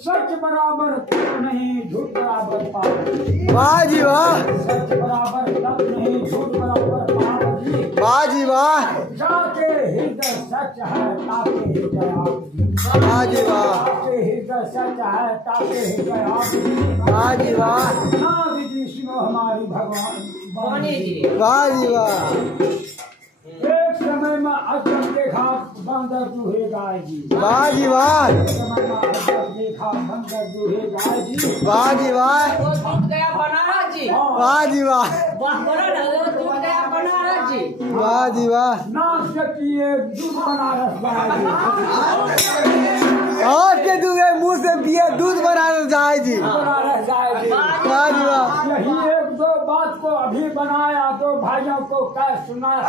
सच बराबर नहीं झूठ बराबर वाह जी वाह, सच बराबर तब नहीं झूठ बराबर वाह जी वाह, जाके हृदय सच है ताके हृदय आप वाह जी वाह, हृदय सच है ताके हृदय आप वाह जी वाह, ना विधि सुनो हमारी भगवान वाह जी वाह, एक समय में अजब देखा बंदर दूहे गाय जी, वाह जी वाह, समय में अजब देखा बंदर दूहे गाय जी, वाह जी वाह, गया बनारस जी, वाह जी वाह, गया बनारस जी, वाह जी वाह, नाच किए दूध बनारस गाय जी, और के दूंगे मुंह से पिए दूध बनारस जाए जी, बनारस गाय जी, वाह जी वाह, यही एक दो बात को अभी बनाया तो भाइयों को क्या सुनाया।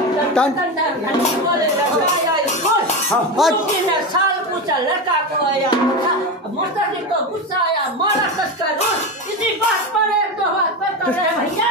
घंटी बोले, घंटी बोले, साल पूछा लड़का को आया, मास्टर जी को गुस्सा आया, मारा कसकर इसी बात पर एक दो बात पर भैया